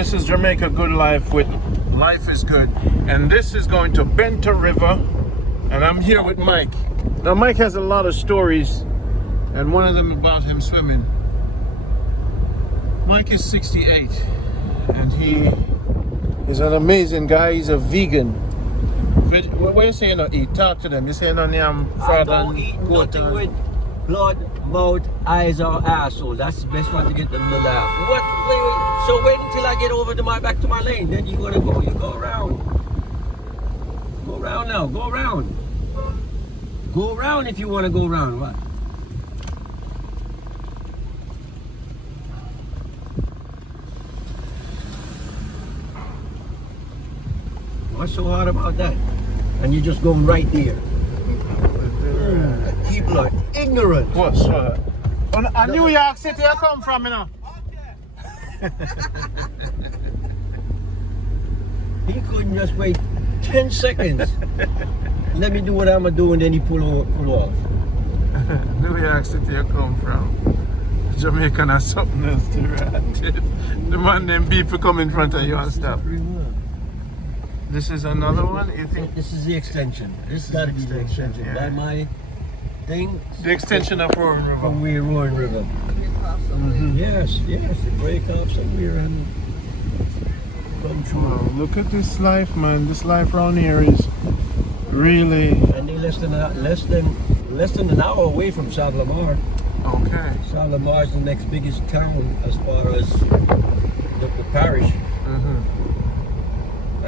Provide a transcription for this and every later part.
this is Jamaica Good Life with Life is Good. And this is going to Benta River. And I'm here with Mike. Now Mike has a lot of stories, and one of them about him swimming. Mike is 68 and he is an amazing guy. He's a vegan. What are you saying not eat? Talk to them. You're saying on I don't eat nothing with blood, mouth, eyes or asshole. That's the best one to get them to laugh. What? Wait. So wait until I get over to back to my lane. Then you gotta go. You go around. Go around now. Go around. Go around if you want to go around. What? What's so hard about that? And you just go right there. People are ignorant. What's what? On New York City I come from, you know. He couldn't just wait 10 seconds. Let me do what I'm gonna do, and then he pull off. New York City I come from. Jamaican has something else to write. The man them people come in front of you and stop. This is another one, you think? This is the extension. This has got to be the extension. Yeah. By my thing. The extension of Roaring River. From where Roaring River. Yes, the break off somewhere and come through. Wow, look at this life, man. This life around here is really. And they less than an hour away from Sav-la-Mar. Okay. Sav-la-Mar is the next biggest town as far as the parish.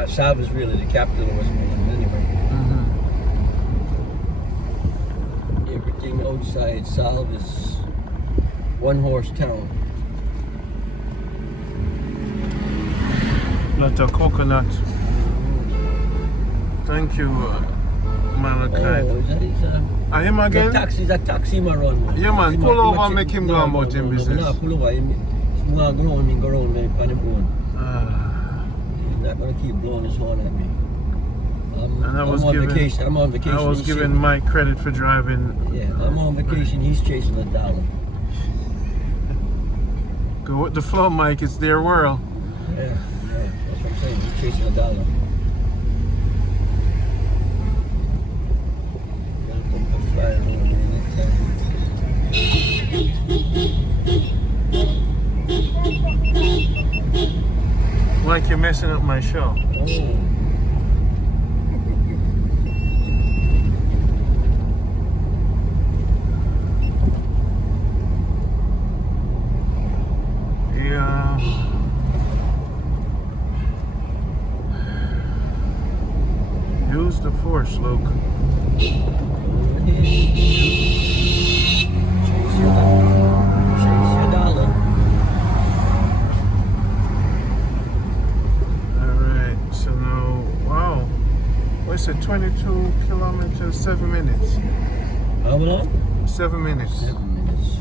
Sav is really the capital of Westmoreland anyway. Everything outside Sav is one-horse town. Lot of coconut. Thank you, Malachi. Oh, is that Are him again? The taxi man run. Yeah, man. Pull over and make him go about him business. No, pull over. He's going to go around me on him own. Not gonna keep blowing his horn at me. I'm on vacation. I'm on vacation. I was giving Mike credit for driving. Yeah, I'm on vacation. He's chasing a dollar. Go with the flow, Mike. It's their world. Yeah, that's what I'm saying. He's chasing a dollar. Gotta come for flying over there next time. Mike, you're messing up my show. Oh. Yeah. Use the force, Luke. Chase your dollar. It's a 22 kilometers, 7 minutes. How long? 7 minutes. 7 minutes.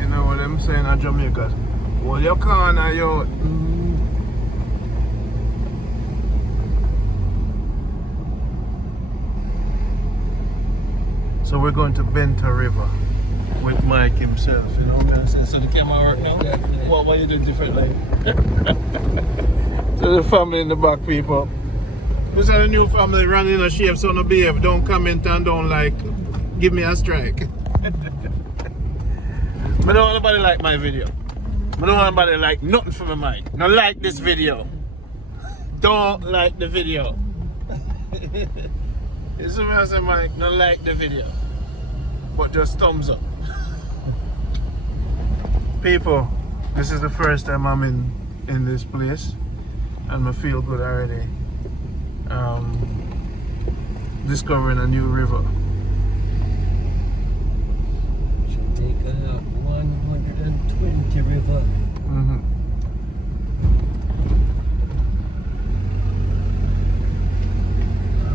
You know what I'm saying at Jamaica? Well, you can't, you. So we're going to Benta River with Mike himself, you know what I'm saying? So the camera work now? What you do differently? So the family in the back, people. This is a new family running a shape, so no behave. Don't comment and don't like. Give me a strike. I don't want nobody like my video. I don't want nobody like nothing from my mic. No like this video. Don't like the video. It's a massive mic, no like the video. But just thumbs up. People, this is the first time I'm in this place and I feel good already. Discovering a new river. Jamaica 120 river.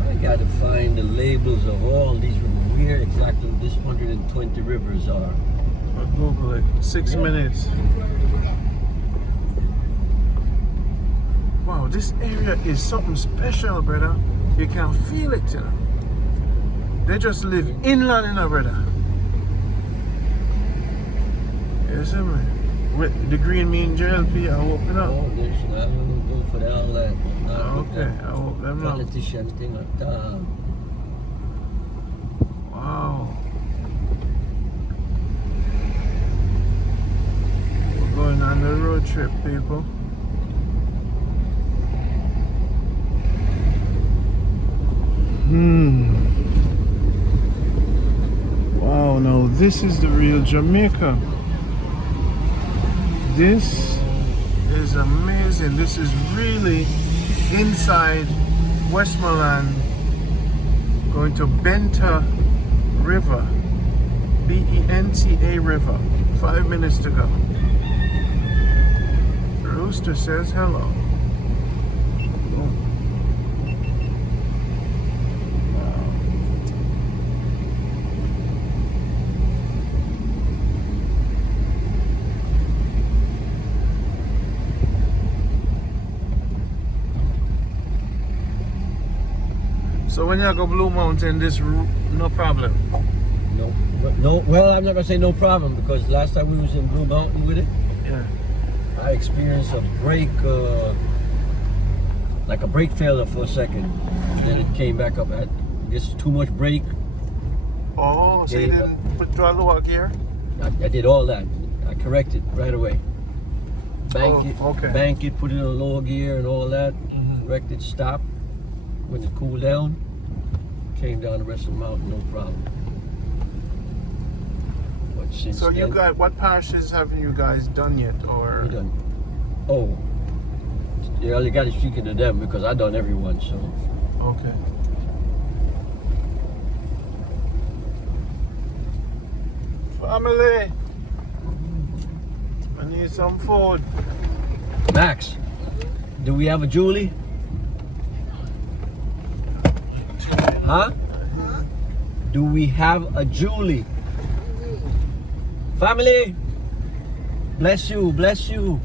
I gotta find the labels of all these rivers. Where exactly these 120 rivers are. I'll Google it. 6 minutes. Wow, this area is something special, brother. You can feel it, you know. They just live inland, you know, brother. Yes, man. With the green mean JLP, I open up. Oh, there's nothing to go for all that. Okay, I hope them up. Politician thing like that. Wow. We're going on the road trip, people. Wow, now this is the real Jamaica. This is amazing. This is really inside Westmoreland, going to Benta River, Benta River. 5 minutes to go. Rooster says hello. So when you go Blue Mountain, this no problem. No. Well, I'm not gonna say no problem because last time we was in Blue Mountain with it, Yeah. I experienced a brake, like a brake failure for a second, and then it came back up. At just too much brake. Oh, so you didn't put to a lower gear? I did all that. I corrected right away. Bank it, put it in a lower gear and all that. Corrected, stop. When it cooled down, came down the rest of the mountain, no problem. But since So you then, guys, what parishes have you guys done yet, or? we done. Oh, you only got to speak to them because I done everyone. So Okay. Family, I need some food. Max, do we have a Julie? Huh? Do we have a Julie? Family, bless you, bless you.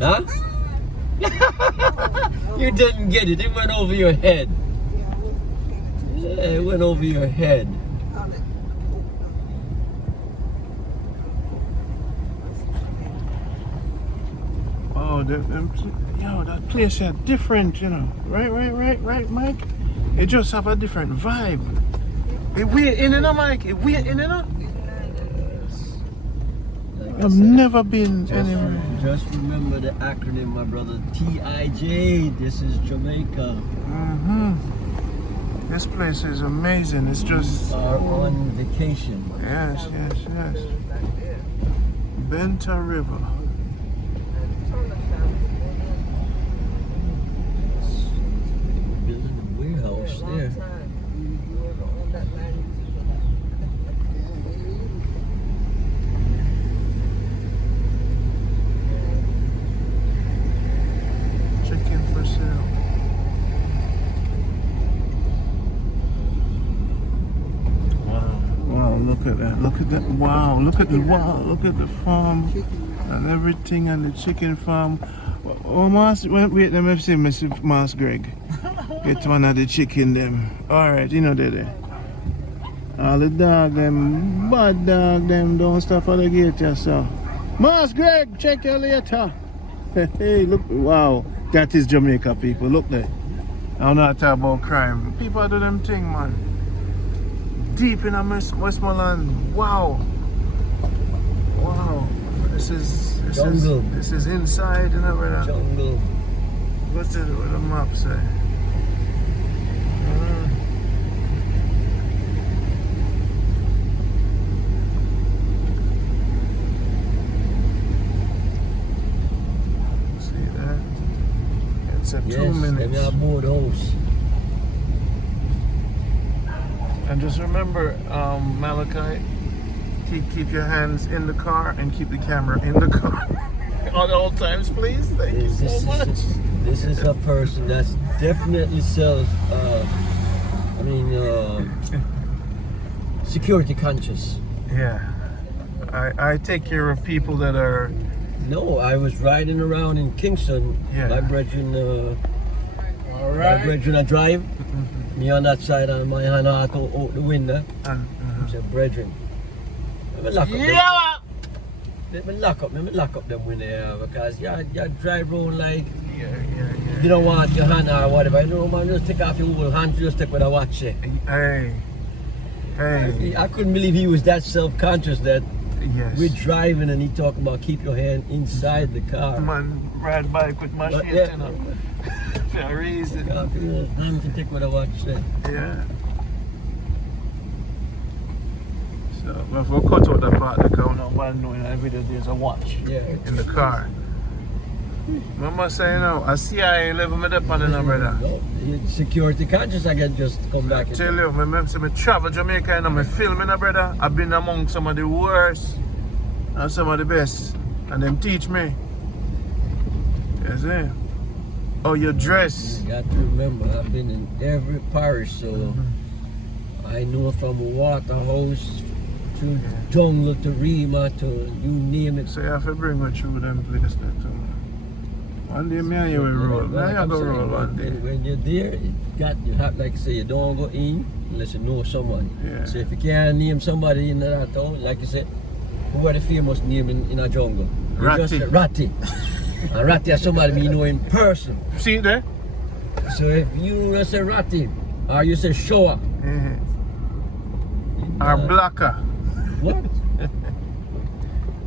Huh? You didn't get it. It went over your head. Yeah, it went over your head. Oh, that place is different, you know. Right, Mike? It just have a different vibe. It weird in and Mike. It weird in and Like I've never been anywhere. Just remember the acronym, my brother. TIJ. This is Jamaica. This place is amazing. It's just. Are on vacation. Yes. Benta River. Building a warehouse there. Chicken for sale. Wow, look at that. Look at that. Wow, look at the farm and everything and the chicken farm. Oh, wait, let me see, Mr. Mas Greg. Get one of the chicken them. Alright, you know they. All the dog them, bad dog them, don't stop at the gate yourself. Mas Greg, check you later. Hey, look, wow. That is Jamaica, people. Look there. I'm not talking about crime. People do them thing, man. Deep in Westmoreland. Wow. This is inside and everything. Jungle. What's it? What the map say? See that? It's a 2 minutes. Yes, board house. And just remember, Malachi, keep your hands in the car and keep the camera in the car at all times, please. Thank you so much. This is a person that's definitely security conscious. Yeah. I take care of people that are. No, I was riding around in Kingston. Yeah. My brethren, All right. my brethren, I drive. Me on that side, and my hand out the window. It's a brethren. Let me lock up Yeah! Let me lock up them when they are, because you drive around like Yeah. you don't want your hand or whatever. You know, man, just take off your whole hand, just take with a watch it. Hey. I couldn't believe he was that self-conscious that Yes. we're driving and he talking about keep your hand inside the car. Man, ride bike with my shit, Yeah. you know. For a reason. Take off your hand to take with a watch it. Yeah. So, if we cut out the part, the car, nobody knowing every day there's a watch in the car. Mama say, you know, a CIA level me up on the number there. No, security conscious, I can just come back. I tell you, I travel Jamaica and I'm filming, brother. I've been among some of the worst and some of the best. And them teach me. You see? Oh, you dress. You got to remember, I've been in every parish, so I know from Waterhouse to Jungle to Rima to you name it. So you have to bring me through them places there too. One day me and you will roll. Now you go roll one day. When you're there, you have, like say, you don't go in unless you know someone. Yeah. So if you can't name somebody in that town, like you said, who are the famous name in a jungle? You Ratty. just say Ratty. And Ratty is somebody you know in person. See it there? So if you just say Ratty, or you say Shower. Or Blacker. What?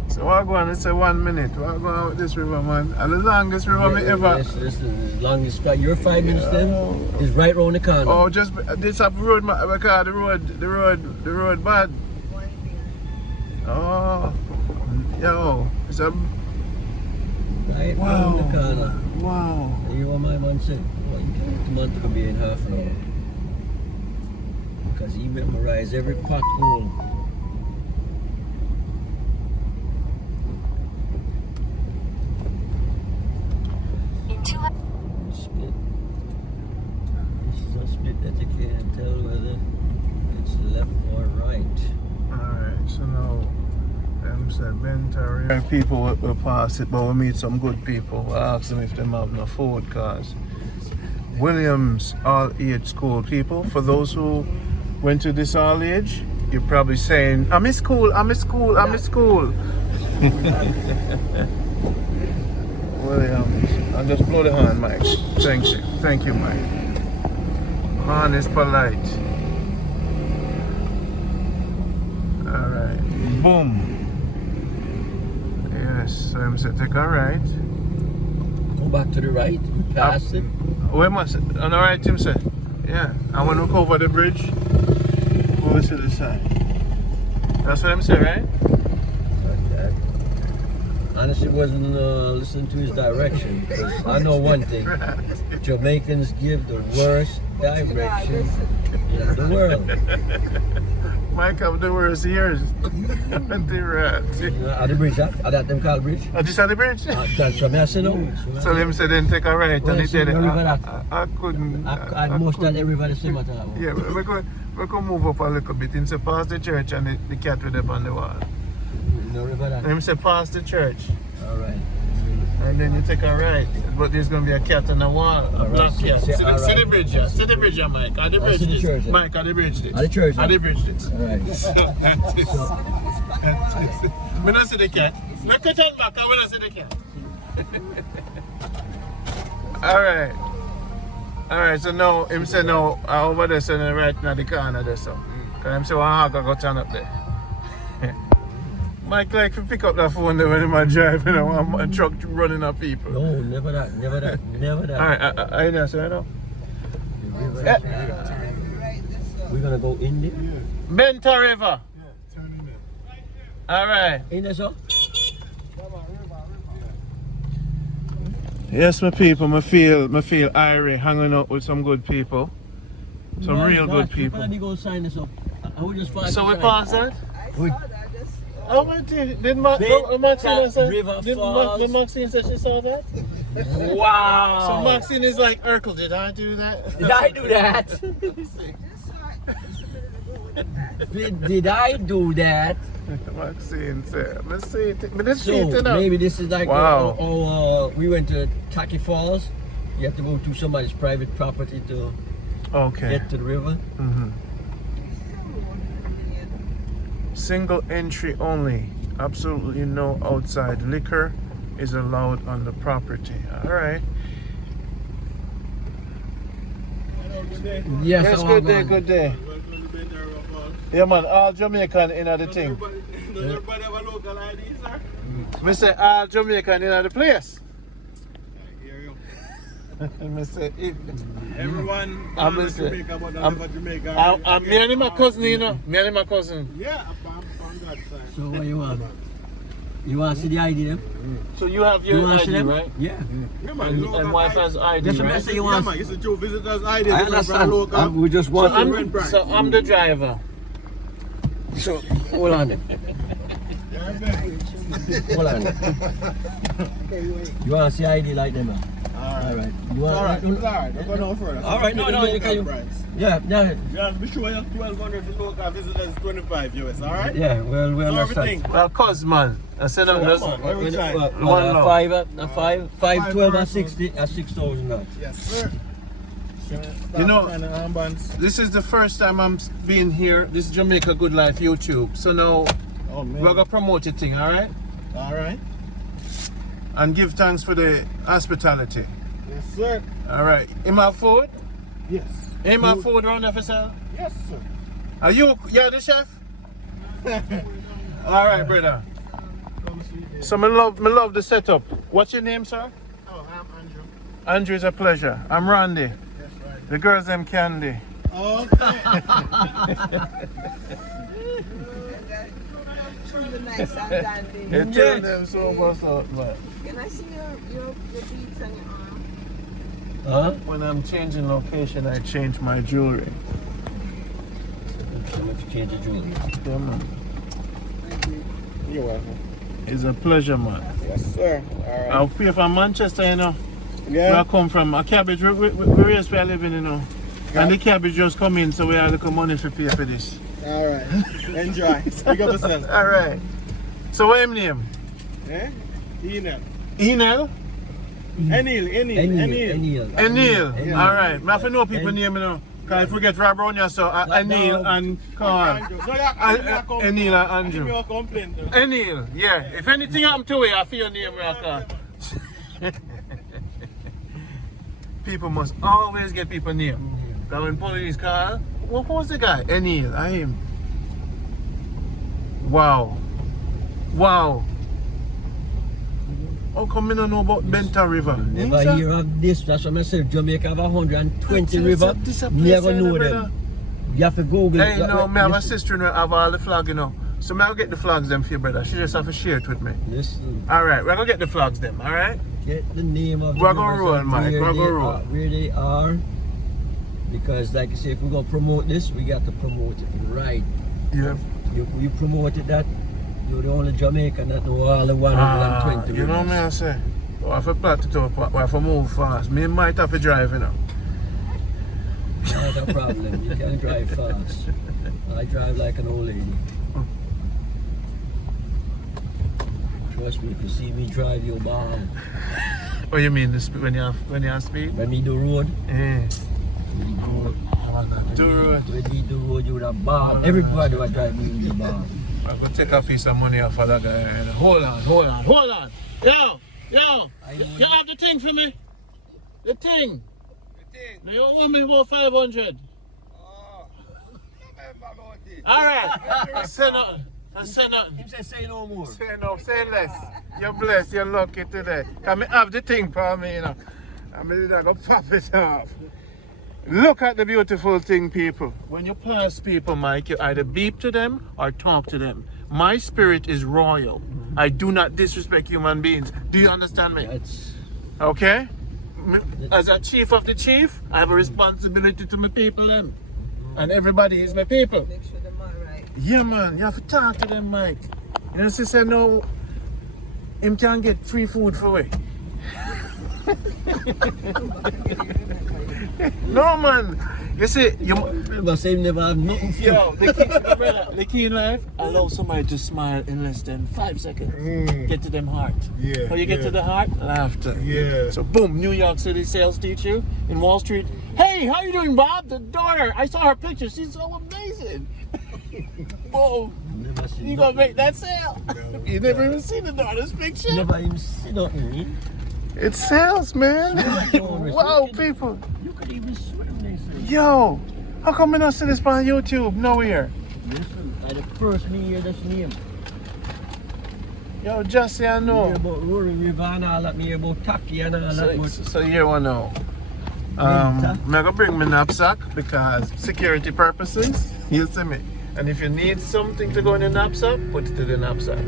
So what go on? It's a 1 minute. What go on with this river, man? And the longest river me ever. This is the longest spot. Your 5 minutes then is right round the corner. Oh, just this up road, because the road bad. Oh, yo, it's a Right round the corner. Wow. And you know what my man said? Well, you can't come on to be in half an hour. Because he memorized every pothole. Split. This is a split that you can't tell whether it's left or right. Alright, so now said Benta River. People will pass it, but we meet some good people. We ask them if they have no food, cause Williams all age school people. For those who went to this all age, you're probably saying, I'm in school. Williams. I'll just blow the horn, Mike. Thank you, Mike. Man is polite. Alright. Boom. Yes, so I'm saying take a right. Go back to the right, past it. Where must on the right, Tim said? Yeah. I want to look over the bridge. Go to the side. That's what I'm saying, right? Okay. Honestly, wasn't listening to his direction. Because I know one thing: Jamaicans give the worst direction in the world. Mike have the worst ears. The rat. At the bridge, huh? At that them called bridge. Just at the bridge? That's what I said. No. So them said then take a right, and he said I couldn't. I most of everybody say what that. Yeah, we could move up a little bit. Him say past the church and the cat with up on the wall. No river that. Him say past the church. All right. And then you take a right, but there's gonna be a cat on the wall, a black cat. See the bridge, yeah. See the bridge, yeah, Mike. At the bridge, see the this. church, yeah. Mike, at the bridge, this. At the church, At the bridge, this. All right. Me not see the cat. Me cut on back, I will not see the cat. Alright, so now, him say now, over there, so right now the corner there, so. Because him say, one hog go turn up there. Mike like to pick up that phone there when I'm driving, a truck running at people. No, never that. Alright, I know, so I know. We're gonna go in there. Benta River. Yeah, turn in there. Alright. In there, so. Yes, my people, I feel irie hanging out with some good people. Some real good people. Somebody go sign this up. I would just pass. So we pass that? We, Oh, did Maxine say? River Did Falls. Maxine say she saw that? Wow. So Maxine is like, Urkel, did I do that? Did I do that? Did I do that? Maxine said, let's see it. But let's see So it now. maybe this is like Wow. we went to Khaki Falls. You have to go to somebody's private property to Okay. get to the river. Mm-hmm. Single entry only. Absolutely no outside liquor is allowed on the property. All right. Yes, Good day, good day. Yeah, man, all Jamaican in the thing. Everybody have a local ID, sir? Me say all Jamaican in the place. I hear you. Me say if Everyone I'm from say- Jamaica, but I'm- not Jamaica. I'm me and my cousin, you know. Me and my cousin. Yeah, I'm that side. So what you want? You want to see the ID them? So you have You your want to see ID, them? right? Yeah. Yeah, man, And local wife ID. has ID, That's what I right? say you Yeah, want. man, it's a true visitor's ID. I different from understand. local. We just want to... different price. So I'm the driver. So, hold on then. Yeah, man. Hold on then. You want to see ID like them, man? Alright. You want... Alright, it's alright. Don't go no further. Alright, no, you can... Price. Yeah. You have to be sure you're 1,200 for local visitors, 25 US, alright? Yeah, well, we So understand. everything. Well, cuz man, I said that. Yeah, man. Every time. One love. 5, 12 and 60 and 6,000 now. Yes, sir. You know- armbands. This is the first time I'm being here. This is Jamaica Good Life YouTube. So now Oh, man. we're gonna promote your thing, alright? Alright. And give thanks for the hospitality. Yes, sir. Alright. In my food? Yes. In my food round officer? Yes, sir. Are you're the chef? Alright, brother. So me love the setup. What's your name, sir? Oh, I'm Andrew. Andrew, is a pleasure. I'm Randy. Yes, right. The girls them Candy. Okay. Truly nice and dandy. You tell them so much out, man. Can I see your beads on your arm? Huh? When I'm changing location, I change my jewelry. Let's change the jewelry. Yeah, man. You're welcome. It's a pleasure, man. Yes, sir. Alright. I'll pay from Manchester, you know. Where I Yeah. come from. A cabbage, where else we are living, you know. And the cabbage just come in, so we have a little money to pay for this. Alright. Enjoy. Speak up yourself. Alright. So what your name? Eh? Enel. Enel? Enil. Enil. Enil. Yeah. Alright. I have to know people name, you know. Because I forget Rob around here, so Enil and Carl. Enil and Andrew. Your complaint. Enil, yeah. If anything happen to you, I feel your name, Raka. People must always get people name. Because when police call, what was the guy? Enil, I him. Wow. Wow. How come I don't know about Benta River? Never hear of this. That's what I said. Jamaica have 120 rivers. This a Never place, know brother. them. You have to Google Hey, it. no, me have a sister who have all the flag, you know. So I'll get the flags them for you, brother. She just have to share it with me. Listen, Alright, we're gonna get the flags them, alright? get the name of We're the gonna rivers roll, and Mike. where We're they gonna roll. are- Where they are. Because like I say, if we're going to promote this, we got to promote it right. Yeah. You promoted that, you're the only Jamaican that know all the 120 You know rivers. me I say? We have to plot it up, we have to move fast. Me might have to drive, you know. Not a problem. You can drive fast. I drive like an old lady. Trust me, if you see me drive, you'll bow. What you mean, when you have speed? When me do road, Yeah. Do road. when me do road, you would have bow. Everybody will drive me in the bow. I'm going to take a piece of money off of that guy. Hold on. Yo! You have the thing for me? The thing? Now you owe me about 500. Alright. Say nothing. Say nothing. Him say no more. Say no, say less. You're blessed, you're lucky today. Can me have the thing for me, you know. I'm going to pop it off. Look at the beautiful thing, people. When you pass people, Mike, you either beep to them or talk to them. My spirit is royal. I do not disrespect human beings. Do you understand me? That's Okay? As a chief of the chief, I have a responsibility to my people then. And everybody is my people. Make sure them are right. Yeah, man, you have to talk to them, Mike. You know, she said, no, him can get free food for it. No, man. You see, you but say him never have nothing for yo, the key in life, allow somebody to smile in less than 5 seconds. Get to them heart. Yeah, When you get to the heart, laughter. Yeah. So boom, New York City sales teacher in Wall Street. Hey, how you doing, Bob? The daughter. I saw her picture. She's so amazing. Boom. You gonna make that sale? You never even seen the daughter's picture? Never even see nothing. It sells, man. Wow, people. You could even swim, they say. Yo, how come I not see this on YouTube? Nowhere. Listen, the first me hear this name. Yo, just say I Me know. hear about Roaring River and all that, me hear about Taki and all that. So you wanna know. Benta. I'm gonna bring my knapsack because security purposes. You see me. And if you need something to go in the knapsack, put it in the knapsack.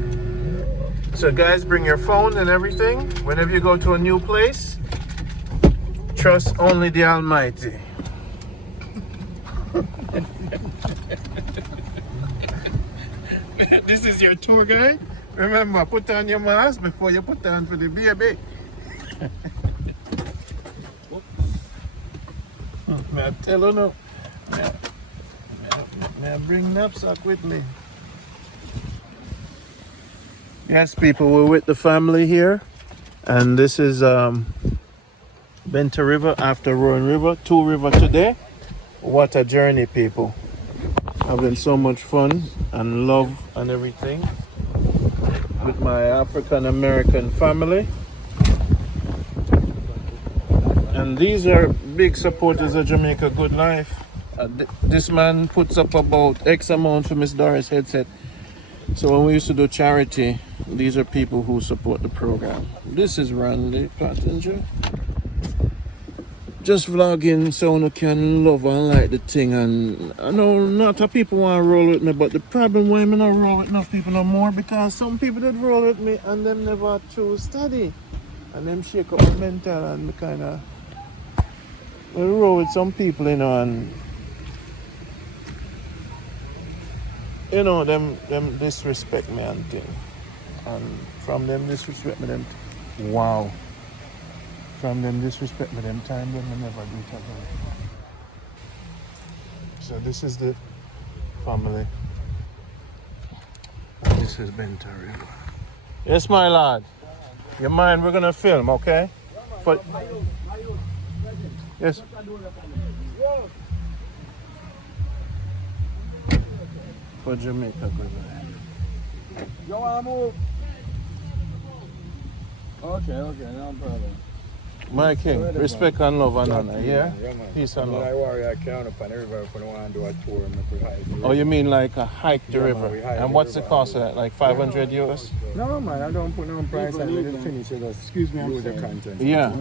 So guys, bring your phone and everything. Whenever you go to a new place, trust only the Almighty. This is your tour guide. Remember, put on your mask before you put on for the baby. May I tell you no? May I bring knapsack with me? Yes, people, we're with the family here, and this is Benta River after Rowan River, 2 River today. What a journey, people! Having so much fun and love and everything with my African American family. And these are big supporters of Jamaica Good Life. This man puts up about X amount for Miss Doris' headset. So when we used to do charity, these are people who support the program. This is Randy Passenger. Just vlogging so you can love and like the thing. And I know not a people want to roll with me, but the problem why I not roll with enough people no more, because some people that roll with me and them never choose study. And them shake up my mental and me kind of roll with some people, you know, and you know, them disrespect me and thing. And from them disrespect me, them, wow. From them disrespect me, them time when they never do it again. So this is the family. And this is Benta River. Yes, my lad. You mind, we're gonna film, okay? But yes. For Jamaica, good night. You want to move? Okay, no problem. My king, respect and love and honor, yeah? Yeah, man. Peace and I love. worry I can't up on the river if I don't want to do a tour and we could hike the river. Oh, you mean like a hike the Yeah, river? man, we hike And the what's the river. cost of that? Like 500 US? No, man, I don't put no price on it. Just finish it. Just Excuse me, I'm use the sorry. content. Yeah.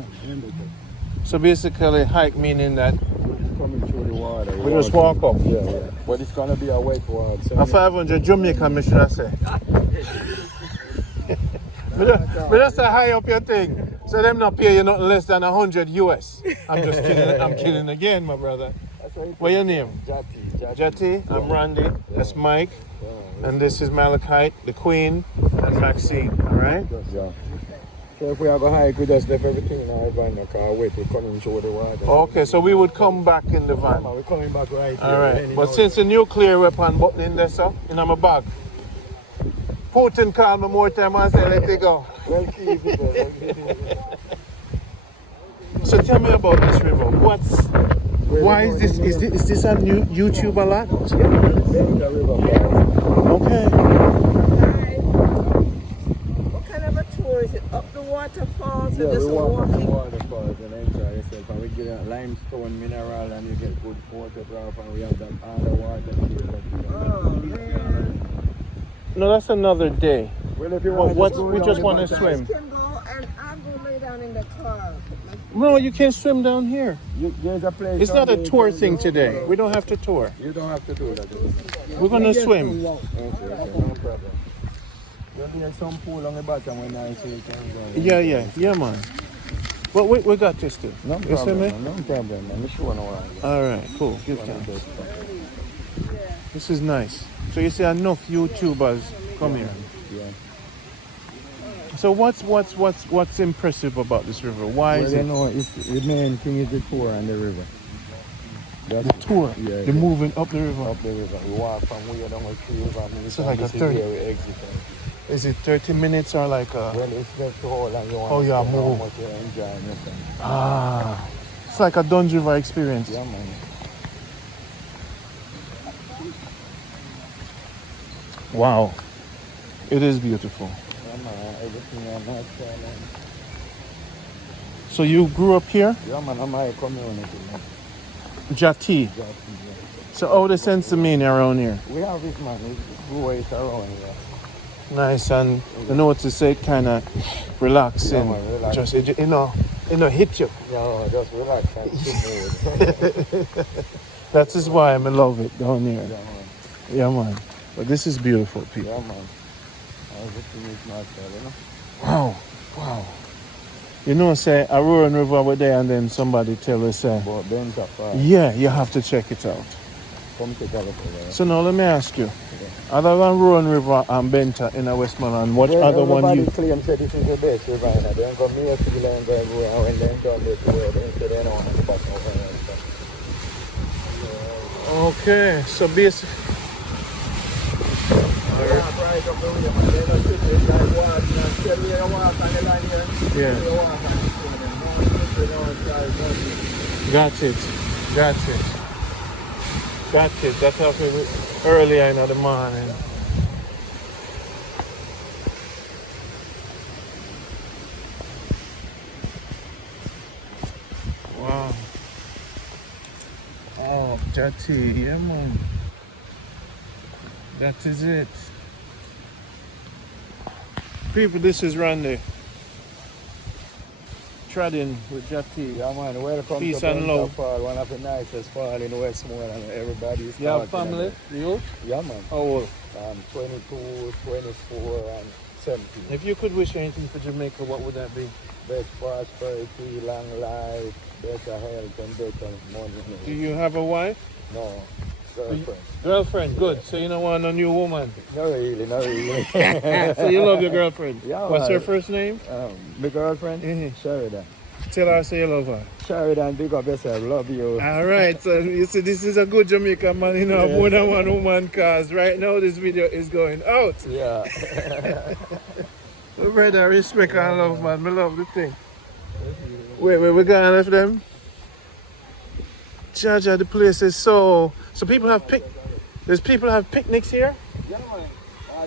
So basically, hike meaning that Coming through the water. we just walk up. Yeah. But it's going to be a wet walk. So A 500 Jamaican, me should I say. But that's a high up your thing. So them not pay you nothing less than 100 US. I'm just kidding. I'm kidding again, my brother. What's your name? Jati. Jati. I'm Randy. That's Mike. And this is Malachite, the Queen, and Maxine. All right? Yeah. So if we are going to hike, we just left everything in our van. Because wait, we're coming through the water. Okay, so we would come back in the Yeah, van. man, we're coming back right here. All right. Then, But since the nuclear weapon button in there, so, in my bag, Putin called me more time and said, let it go. Well, keep it, well, keep it. So tell me about this river. Why is this? Is this on YouTube a lot? Benta River Falls. Okay. What kind of a tour is it? Up the waterfalls Yeah, or just we walk on the walking? waterfalls and enjoy yourself. And we get a limestone mineral and you get good photograph and we have that underwater. Oh man. No, that's another day. Well, if you Well, want, what- go we down just the wanna bottom. swim. You can go and I'll go lay down in the car. No, you can swim down here. There's a place. It's not a down there tour you can thing go. today. We don't have to tour. You don't have to do that. We're gonna swim. Okay, no problem. There's some pool on the bottom when I see you can go. Yeah, man. Well, we got this too. No You see problem, me? man, no problem. I'm sure no one. All right, cool. Give thanks. This is nice. So you see enough YouTubers come here. Yeah. So what's impressive about this river? Why is Well, it you know, the main thing is the tour on the river. That's the tour? Yeah, The moving up the river. up the river. We walk from way down the river. I mean, So like this a is 30 where we exit. Is it 30 minutes or like a... Well, it's just the whole and you want Oh, yeah, to move. how much you're enjoying yourself. Ah, it's like a Duns River experience. Yeah, man. Wow. It is beautiful. Yeah, man, everything on my channel. So you grew up here? Yeah, man, I'm my community, man. Jati. Yeah. So how the sense of meaning around here? We have it, man. We go it around here. Nice, and you know what to say, kind of relaxing. Yeah, man, relax. Just hit you. Yeah, just relax and chill. That is why I love it down here. Yeah, man. Yeah, man. But this is beautiful, people. Yeah, man. Everything is natural, you know? Wow. You know, say a roaring river over there, and then somebody tell us, But Benta River. yeah, you have to check it out. Come take a look at it. So now let me ask you, other than Rowan River and Benta in Westmoreland, what other one you... Everybody claims that this is the best river, and they come here to the land and go, and when they come this way, they say they don't want to pass over here. Okay, so basically... Right up the way, man. They don't sit there like walking and tell me you walk on the line here. Yeah. You walk on the Got it. That happened early in the morning. Wow. Oh, Jati, yeah, man. That is it. People, this is Randy. Treading with Jati. Yeah, man, welcome Peace to and Benta love. Fall, one of the nicest fall in Westmoreland. Everybody's You have talking family? about it. You? Yeah, man. How old? 22, 24, and 17. If you could wish anything for Jamaica, what would that be? Best prosperity, long life, better health, and better money. Do you have a wife? No, girlfriend. Girlfriend, good. So you don't want a new woman. Not really. So you love your girlfriend. Yeah, What's her man. first name? My girlfriend? Mhm. Sheridan. Tell her say you love her. Sheridan, big up yourself, love you. All right, so you see this is a good Jamaican man, you know, Yeah. more than one woman, cause right now this video is going out. Yeah. So brother, respect and love, man. I love the thing. Wait, we gonna left them? Jaja, the place is so people have people have picnics here? Yeah, man.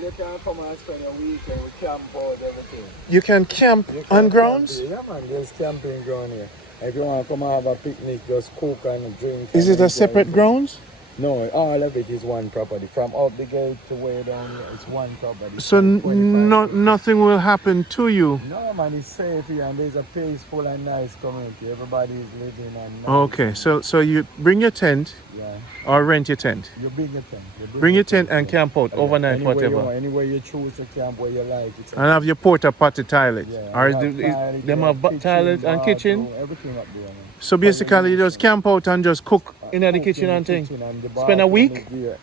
You can come and spend a weekend with camp out, everything. You can camp You on can grounds? camp here. Yeah, man, there's camping ground here. If you want to come and have a picnic, just cook and drink. Is and it a enjoy separate it. grounds? No, all of it is one property. From up the gate to way down here, it's one property. So 25. nothing will happen to you. No, man, it's safe here and there's a peaceful and nice community. Everybody is living and nice. Okay, so you bring your tent Yeah. or rent your tent. You bring your tent. Bring your tent and camp out overnight, Anywhere whatever. You want, anywhere you choose to camp where you like. It's And have your porta potty toilet. yeah, Or you have toilet, them you have kitchen, toilet and kitchen. bathroom, everything up there, man. So basically you just camp out and just cook in the Cook kitchen in and the thing. kitchen and the Spend a bathroom week? is there.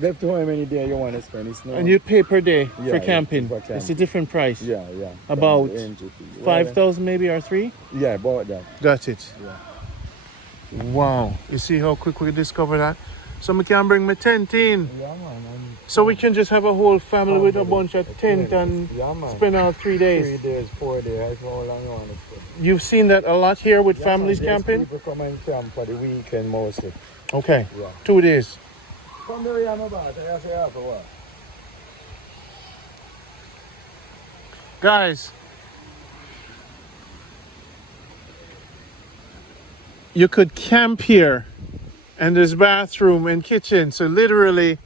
Left to how many days you want to spend. It's not. And you pay per day Yeah, for camping. for It's a different price. Yeah. About Entry fee. 5,000 maybe or 3? Yeah, about that. Got it. Yeah. Wow. You see how quick we discover that? So we can bring my tent in. Yeah, man. So we can just have a whole family with a bunch of tent Yeah, and man. spend all 3 days. 3 days, 4 days. How long you want to spend? You've seen that a lot here with Yeah, families man, there's camping? People come and camp for the weekend mostly. Okay. Yeah. 2 days. Come here, I'm about. I say half a while. Guys, you could camp here and there's bathroom and kitchen. So literally,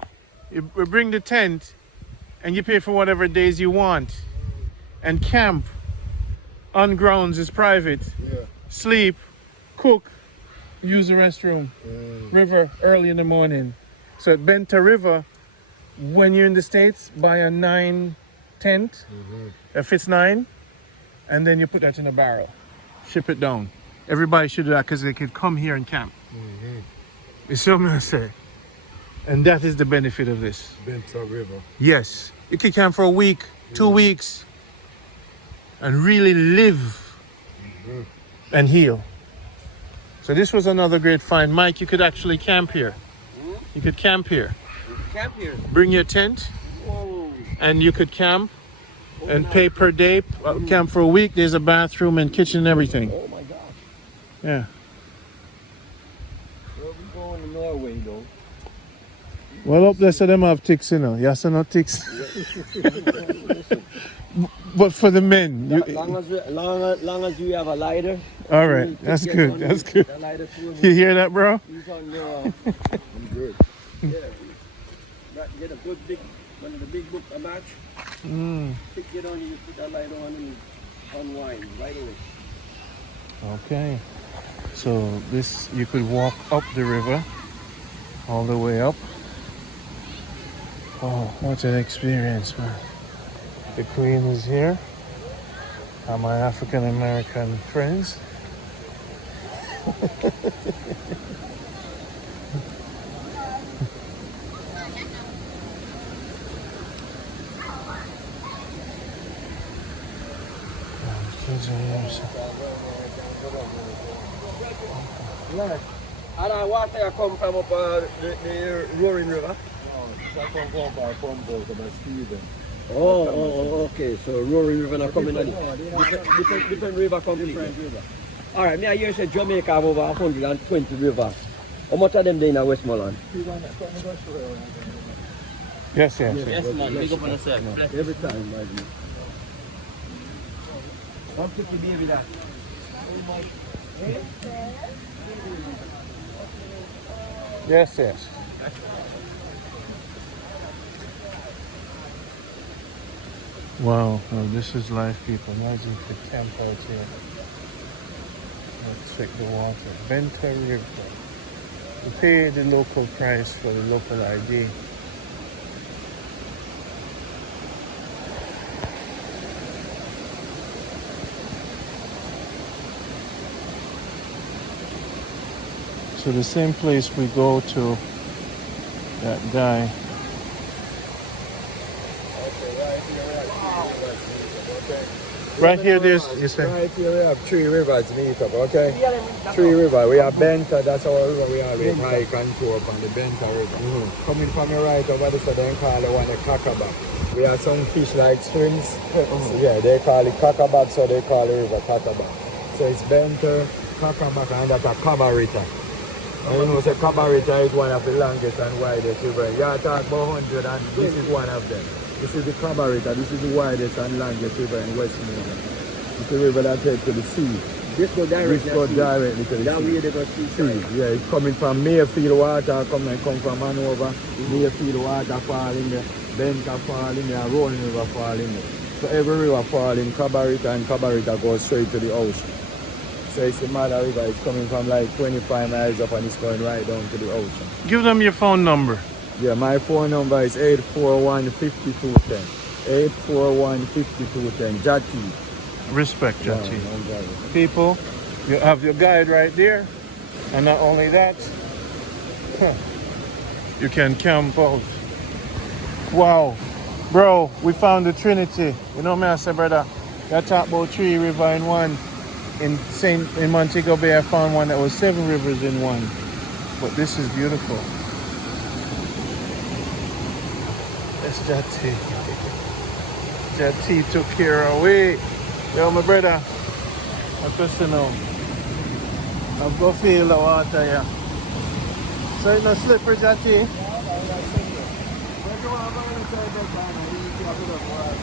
you bring the tent and you pay for whatever days you want. And camp on grounds is private. Yeah. Sleep, cook, use the restroom. River early in the morning. So at Benta River, when you're in the States, buy a 9 tent. It fits 9, and then you put that in a barrel. Ship it down. Everybody should do that because they could come here and camp. You see what I'm gonna say? And that is the benefit of this. Benta River. Yes, you can camp for a week, 2 weeks, and really live and heal. So this was another great find. Mike, you could actually camp here. You could camp here. Camp here. Bring your tent, Whoa. and you could camp and pay per day. Camp for a week. There's a bathroom and kitchen and everything. Oh my God. Yeah. Where we going to Norway though? Well, up there, so them have ticks, you know. Yes, not ticks. But for the men, Long as you have a lighter. all right, that's good. That's good. The lighter too. You hear that, bro? He's on your. I'm good. Yeah. Get a good big one of the big book a match. Pick it on you, put that lighter on and unwind right away. Okay. So this, you could walk up the river, all the way up. Oh, what an experience, man. The Queen is here. And my African American friends. And I water come from up the roaring river. Oh, okay. So roaring river not coming on it. Different river completely. All right, me I hear say Jamaica have over 120 rivers. How much of them there in Westmoreland? Yes, yes. Yes, man. Big up on yourself. Every time, my dear. How pretty baby that? Yes, yes. Wow, oh, this is life, people. Imagine the camp out here. Let's check the water. Benta River. We pay the local price for the local ID. So the same place we go to, that guy. Right here, there's, you say? Right here we have 3 rivers meet up, okay? 3 rivers. We have Benta, that's our river we always hike and tour up on the Benta River. Coming from the right over there, so they call the one a cackaback. We have some fish like shrimps. So, yeah, they call it cackaback, so they call the river cackaback. So it's Benta, cackaback, and that's a cabarita. And you know, say cabarita is one of the longest and widest rivers. You talk about 100 and this is one of them. This is the cabarita, this is the widest and longest river in Westmoreland. It's a river that heads to the sea. This go directly directly to the that sea. way they go see. Yeah, it's coming from Mayfield water, come from Hanover, Mayfield water fall in there, Benta fall in there, Rolling River fall in there. So every river fall in Cabarita and Cabarita goes straight to the ocean. So it's the Mother River, it's coming from like 25 miles up and it's going right down to the ocean. Give them your phone number. Yeah, my phone number is 841-5210. 841-5210, Jati. Respect, Yeah, Jati. People, you have your guide right there. And not only that, you can camp out. Wow. Bro, we found the Trinity. You know me, I said, brother, I talk about 3 rivers in one. In Montego Bay, I found one that was 7 rivers in one. But this is beautiful. That's Jati. Jati took care of it. Yo, my brother. I'm just know. I've got feel the water, yeah. So it's not slippery, Jati?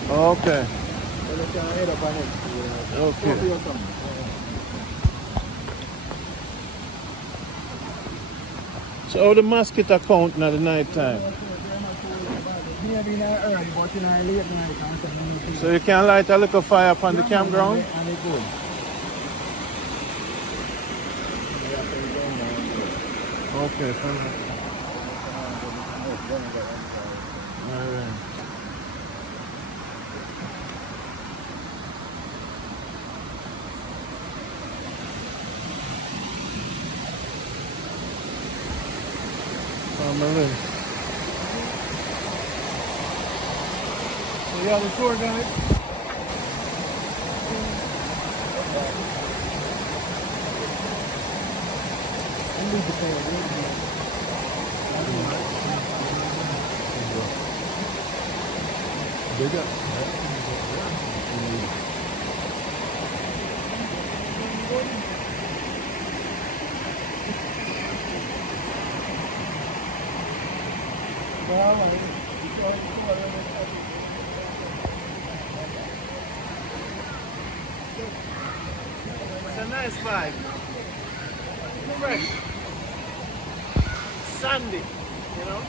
Okay. Okay. So how the mosquito count at the night time? So you can light a little fire up on the campground? Okay, fine. Alright. Family. So yeah, the tour guide. Big up. It's a nice vibe. Fresh. Sandy, you know?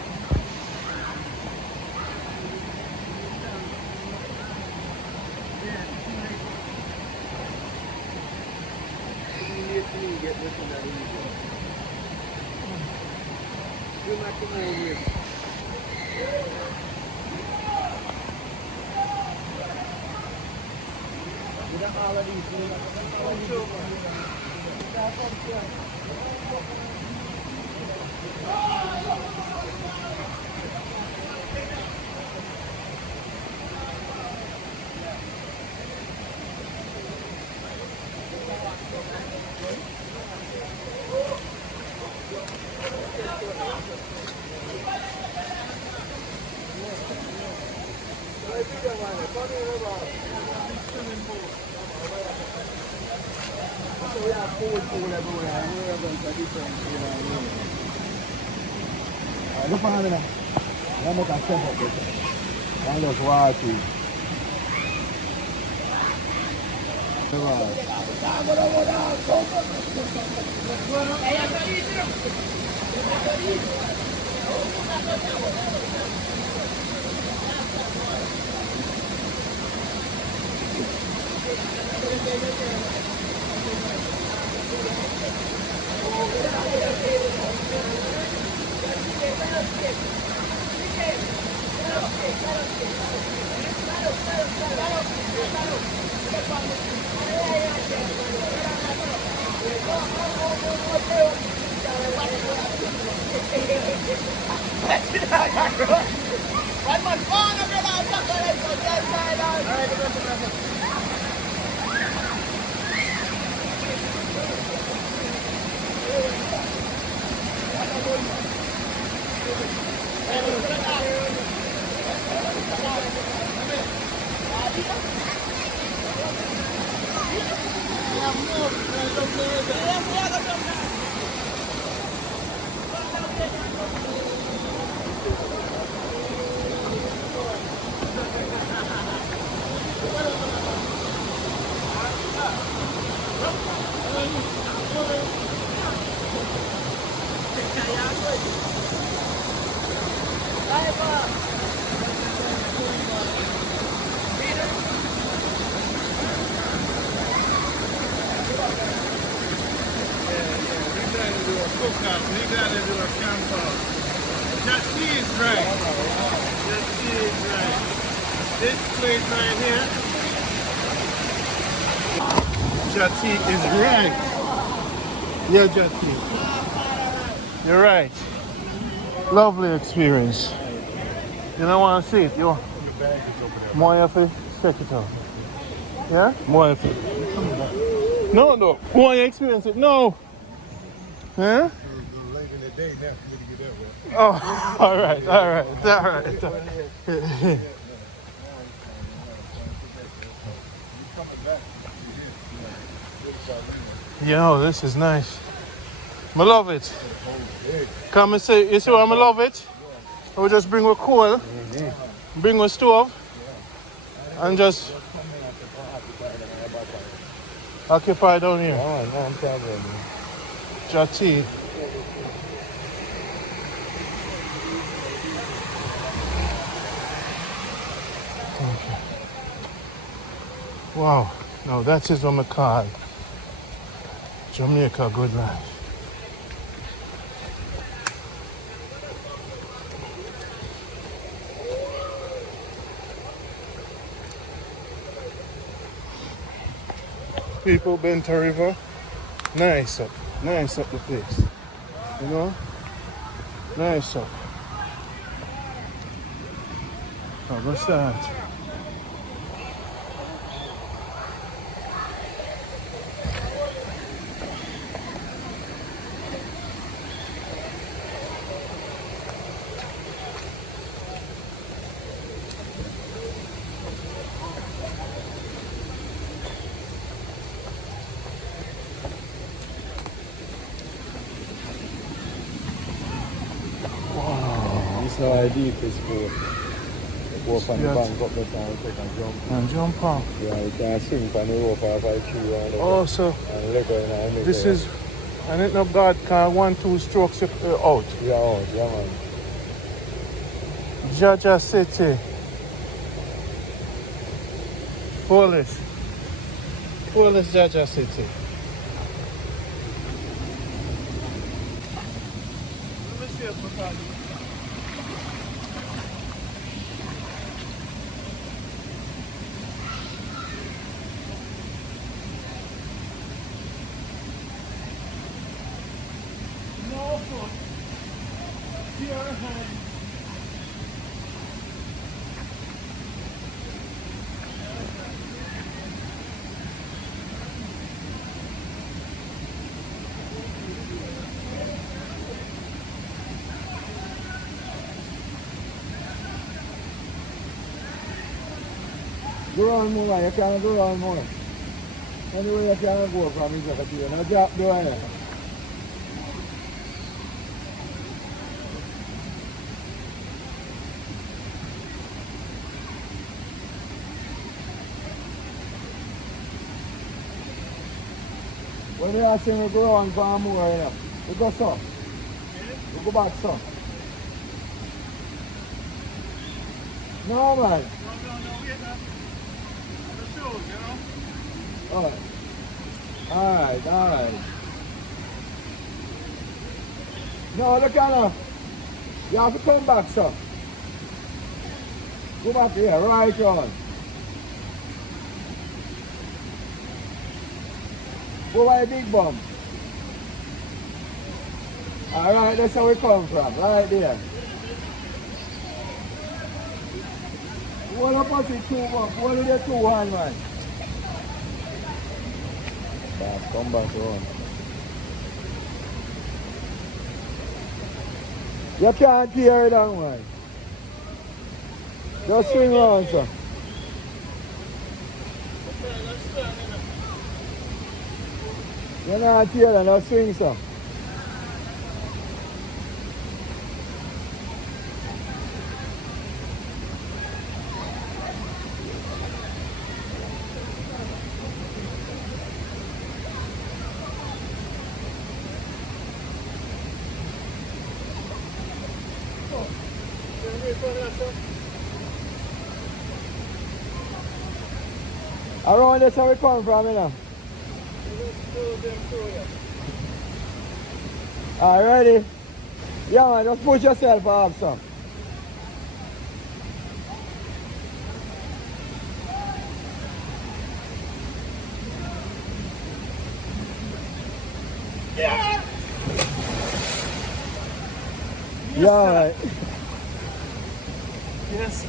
Look behind me now. I'll make a step up this. I'll just watch you. Jati is right. Yeah, Jati. You're right. Lovely experience. You don't want to see it. You more you have to check it out. Yeah? More you have to. No. More you experience it. No. Huh? Oh, all right. Yo, this is nice. I love it. Come and say, you see why I love it? I will just bring a coal, bring a stove, and just occupy down here. Oh, no problem. Jati. Okay. Wow. No, that is what I call Jamaica good life. People, Benta River, nice up the place, you know, nice up. Oh, what's that? know how deep this pool. Go up on the Yes. bank up there and take a jump. And jump on. Yeah, you can swing from the rope off a tree around Oh, so and leg going and leg this going. is, and it no God can 1-2 strokes out. Yeah, out, yeah, man. Jaja City. Police. Jaja City. Let me see if we can. No foot. Pure hand. Go on more, man. You can't go on more. Anyway, you can't go from here to here. No drop down here. When you are saying we go on for more, you know, we go so. We go back so. No, man. Alright. No, look at you have to come back, sir. Go back here, right on. Go by the big bump. Alright, that's where we come from, right there. What up on the 2 bump? What are the 2-1, man? Come back on. You can't tear it down, man. Just swing around, sir. You're not tearing, no swing, sir. Around that's where we come from, you know. Alright, ready? Yeah, man, just push yourself up, sir. Yeah! Yeah, right. Yes.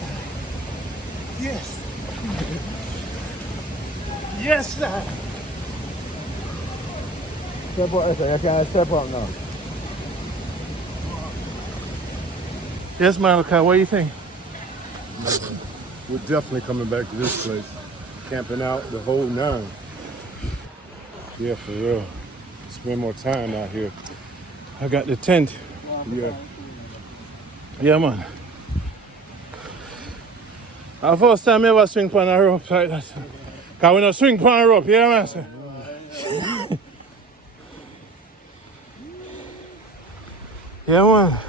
Yes. Yes, sir. Step up, sir. You can't step up now. Yes, Malachi, what do you think? We're definitely coming back to this place. Camping out the whole 9. Yeah, for real. Spend more time out here. I got the tent. Yeah. Yeah, man. The first time I ever swing on a rope like that. Because we don't swing on a rope, yeah, man? Sir? Yeah, man.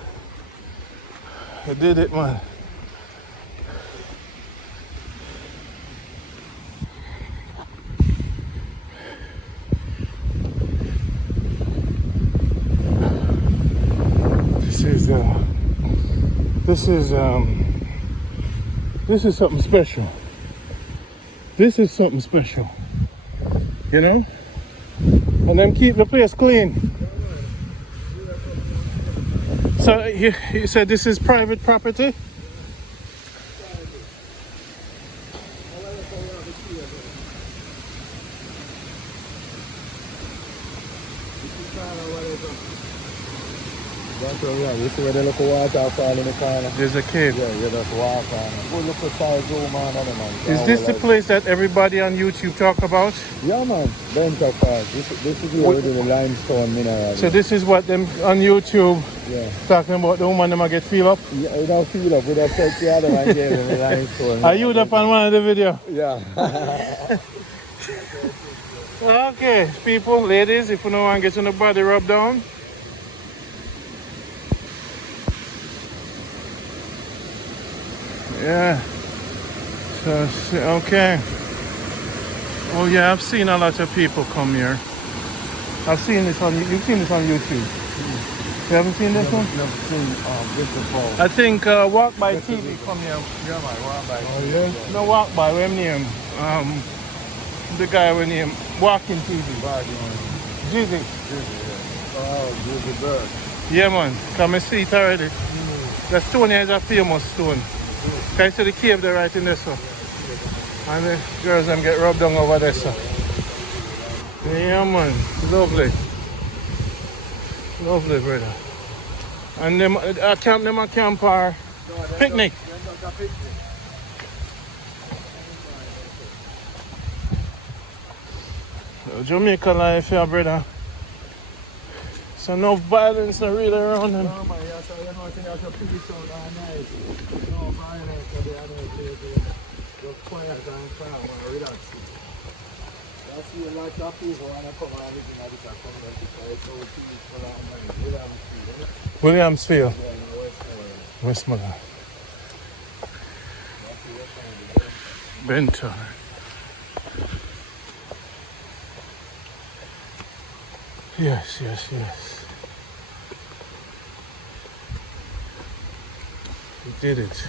I did it, man. This is something special. This is something special. You know? And then keep the place clean. So you said this is private property? That's where we are. You see where the little waterfall in the corner? There's a cave. Yeah, you just walk on it. Go look for size room on it, man. Is this the place that everybody on YouTube talk about? Yeah, man. Benta Falls. This is where we do the limestone mineral. So this is what them on YouTube yeah. talking about the woman them get feel up? Yeah, we don't feel up. We don't take the other one gave them the limestone. Are you up on one of the video? Yeah. Okay, people, ladies, if you don't want to get on the body rub down. Yeah. So, okay. Oh yeah, I've seen a lot of people come here. I've seen this on, you've seen this on YouTube. You haven't seen this one? Never seen this before. I think Walk By TV come here. Yeah, man. Walk by. Oh, yeah? No, Walk By, what name? The guy with name Walking TV. Jizzy. Oh, Jizzy Bird. Yeah man, come and see it already. The stone here is a famous stone. Can you see the cave there right in there, sir? And the girls them get rubbed down over there, sir. Yeah man, lovely. Lovely, brother. And them camp them a camp or picnic. Jamaica life here, brother. So no violence not really around them. No, man, yeah, so you know, there's a peace out and nice. No violence for the other place. Just quiet and calm and relaxing. I see a lot of people want to come and live in this community because it's so peaceful and nice. Williamsfield. Yeah, in Westmoreland. Westmoreland. Benta. Yes, yes, yes. We did it.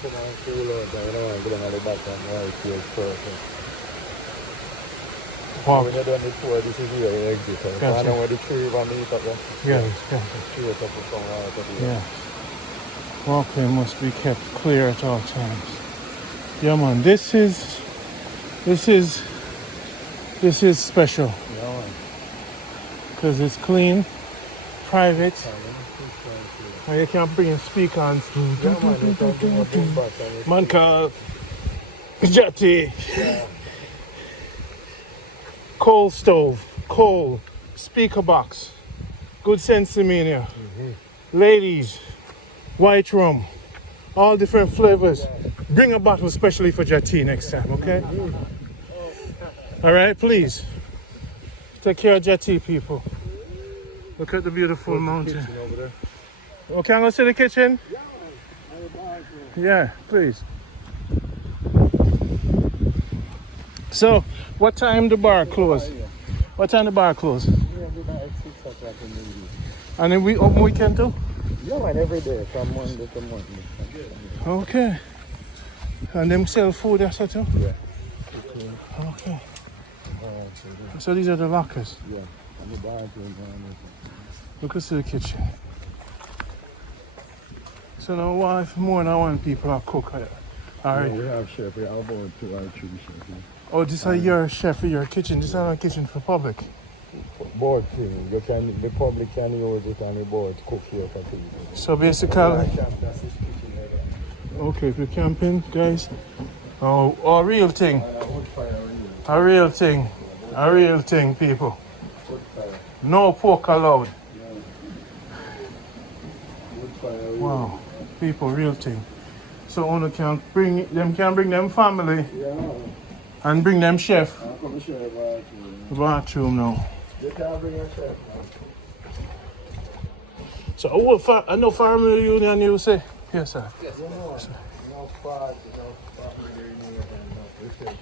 Come on, cool out there, you know, and get on the back and why it feels perfect. Walk. When you're done the tour, this is where you exit. So Gotcha. I know where the tree will meet up there. Yes, yes. Straight up and come out of here. Yeah. Walkway must be kept clear at all times. Yeah man, this is special. Yeah, man. Because it's clean, private, and you can bring in speakers. Yeah, man, you can bring a boom back and Man called Jetty. Coal stove, coal, speaker box, good sense media. Ladies, white rum, all different flavors. Bring a bottle especially for Jetty next time, okay? All right, please. Take care of Jetty, people. Look at the beautiful mountain. Oh, can I go see the kitchen? Yeah, please. So, what time the bar close? What time the bar close? And then we open weekend too? Yeah, man, every day from Monday to Monday. Okay. And them sell food there too? Yeah. Okay. So these are the lockers. Yeah. And the bathroom. Look at the kitchen. So now why if more than one people are cook? Alright. We have chef, we have about 2 or 3 chefs. Oh, this is your chef for your kitchen. This is not a kitchen for public. Board thing. The public can use it and the board cook here for people. So basically, That's his kitchen there. okay, if you're camping, guys. Oh, a real thing. Wood fire real. A real thing. A real thing, people. Wood fire. No pork allowed. Wood fire real. Wow, people, real thing. So owner can bring them family Yeah. and bring them chef. I'll come show you bathroom. Bathroom now. You can bring a chef now. So I know family union you say? Yes, sir. Yes, you know, no party, no family reunion, no reception.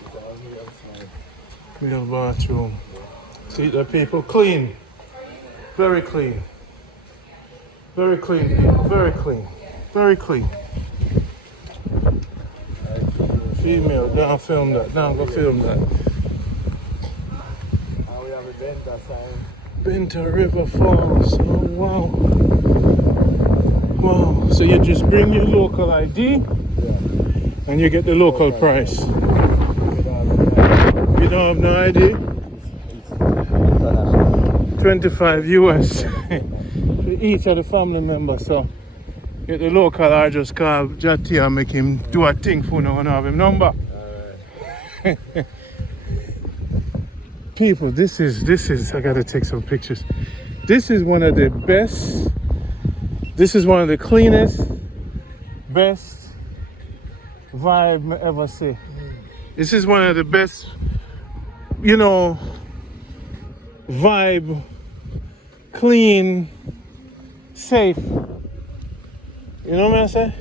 It's all here outside. Real bathroom. See the people clean. Very clean. Very clean, people. Very clean. Very clean. Female, don't film that. Don't go film that. Benta sign. Benta River Falls. Oh wow. Wow. So you just bring your local ID and you get the local price. You don't have no ID? It's international. 25 US for each of the family members. So get the local or just call Jati and make him do a thing for now and have him number. People, this is I gotta take some pictures. This is one of the best, this is one of the cleanest, best vibe I ever see. This is one of the best, you know, vibe, clean, safe. You know what I'm saying?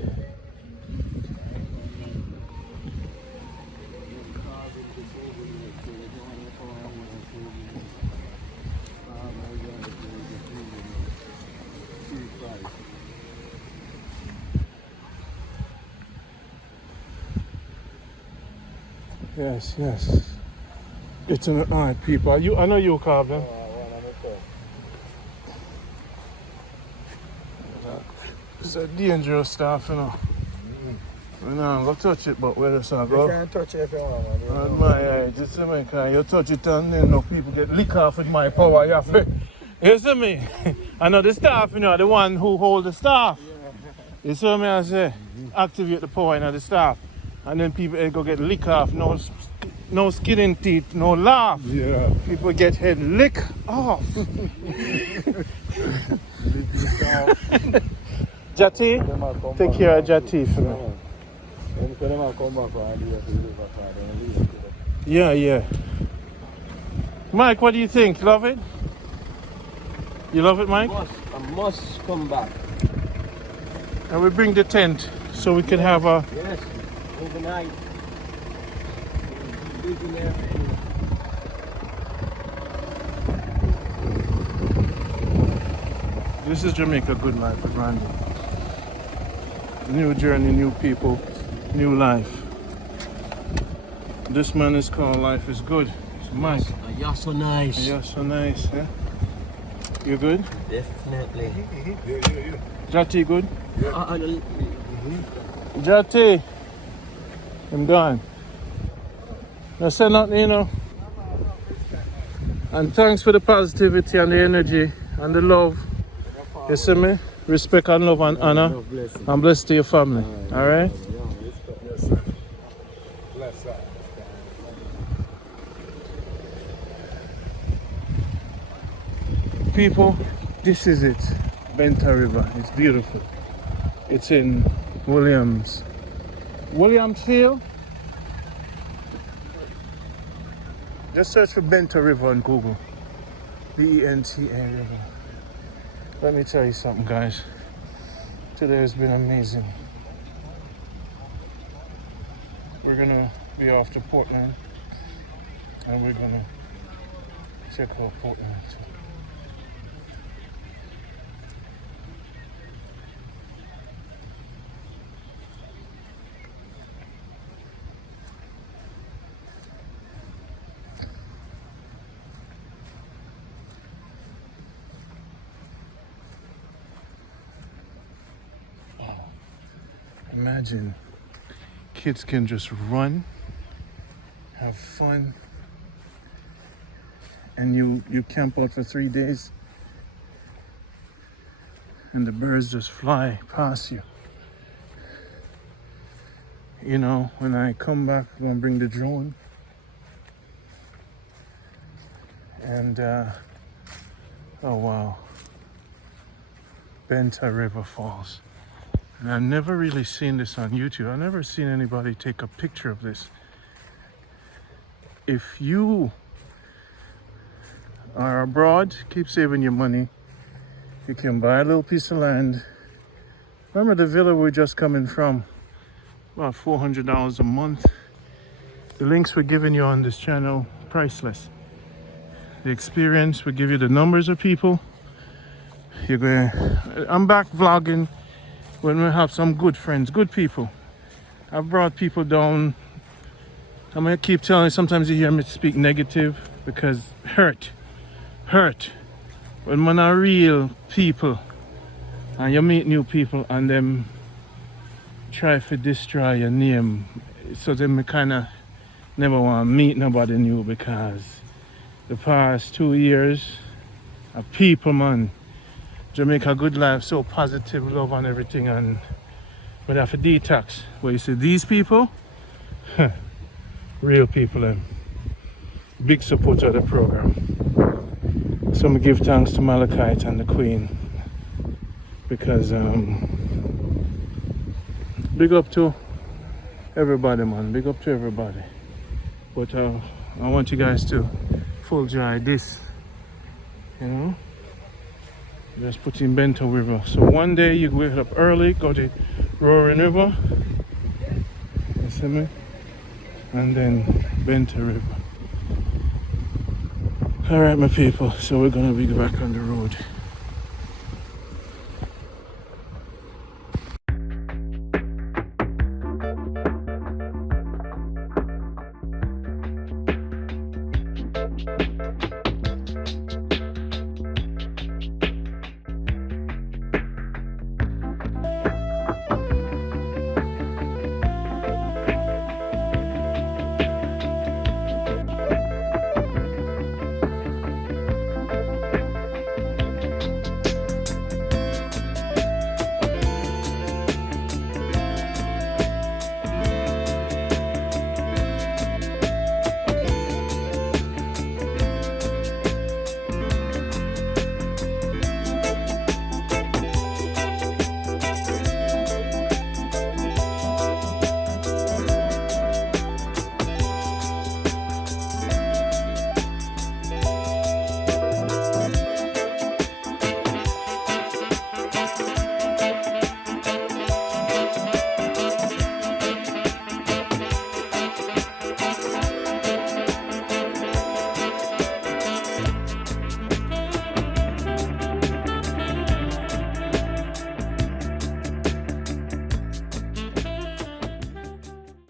Yes, yes. It's an alright, people. I know you, Carbon. It's a dangerous stuff, you know. I'm not going to touch it, but where it's going to go. You can't touch it if you want, man. On my eye, just see me, because you touch it and then enough people get lick off with my power. You have to, you see me? I know the staff, you know, the one who hold the staff. You see me, I say? Activate the power, you know, the staff. And then people go get lick off, no skin in teeth, no laugh. Yeah. People get head lick off. Jati, take care of Jati for me. Yeah, yeah. Mike, what do you think? Love it? You love it, Mike? I must come back. And we bring the tent so we can have a... Yes, overnight. This is Jamaica Good Life with Randy. New journey, new people, new life. This man is called Life is Good. It's Mike. You're so nice. You're so nice, yeah? You good? Definitely. Jati good? Jati! I'm gone. Now say nothing, you know. And thanks for the positivity and the energy and the love. You see me? Respect and love and honor. And bless to your family. Alright? People, this is it. Benta River. It's beautiful. It's in Williamsfield. Just search for Benta River on Google. Benta River. Let me tell you something, guys. Today has been amazing. We're gonna be off to Portland, and we're gonna check out Portland too. Imagine kids can just run, have fun, and you camp out for 3 days and the birds just fly past you. You know, when I come back, I'm gonna bring the drone and oh wow, Benta River Falls. And I've never really seen this on YouTube. I've never seen anybody take a picture of this. If you are abroad, keep saving your money. You can buy a little piece of land. Remember the villa we're just coming from? About $400 a month. The links we're giving you on this channel, priceless. The experience, we give you the numbers of people. I'm back vlogging when we have some good friends, good people. I've brought people down. I'm gonna keep telling you, sometimes you hear me speak negative because hurt. hurt when man are real people and you meet new people and them try to destroy your name. So then me kinda never want to meet nobody new, because the past 2 years of people, man, Jamaica good life, so positive, love and everything, and but I have to detox. Where you see these people, real people, them big supporter of the program. So I give thanks to Malachite and the Queen, because big up to everybody, man, big up to everybody. But I want you guys to full enjoy this, you know. Just put in Benta River. So one day you wake up early, go to Roaring River, you see me? And then Benta River. Alright my people, so we're gonna be back on the road.